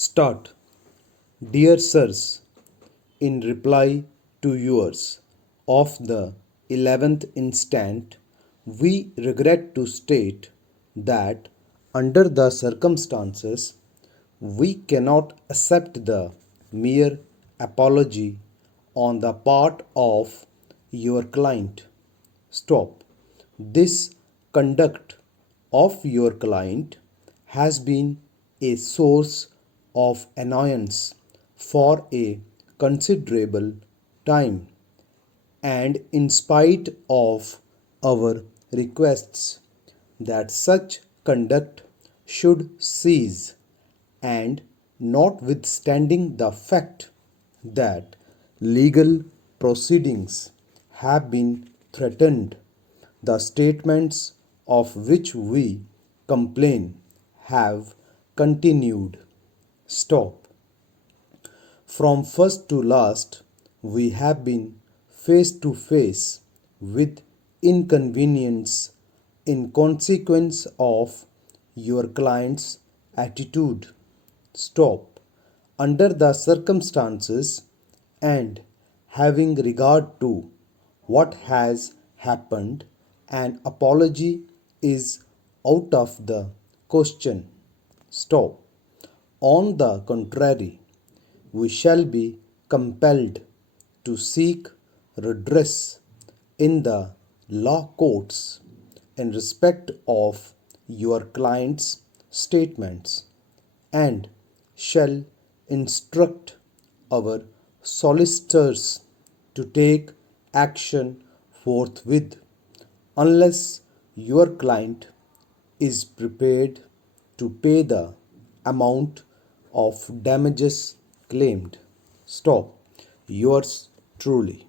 Start. Dear Sirs, in reply to yours of the 11th instant, we regret to state that under the circumstances, we cannot accept the mere apology on the part of your client. Stop. This conduct of your client has been a source of annoyance for a considerable time, and in spite of our requests that such conduct should cease, and notwithstanding the fact that legal proceedings have been threatened, the statements of which we complain have continued. Stop. From first to last, we have been face to face with inconvenience in consequence of your client's attitude. Stop. Under the circumstances and having regard to what has happened, an apology is out of the question. Stop. On the contrary, we shall be compelled to seek redress in the law courts in respect of your client's statements, and shall instruct our solicitors to take action forthwith unless your client is prepared to pay the amount of damages claimed. Stop. Yours truly.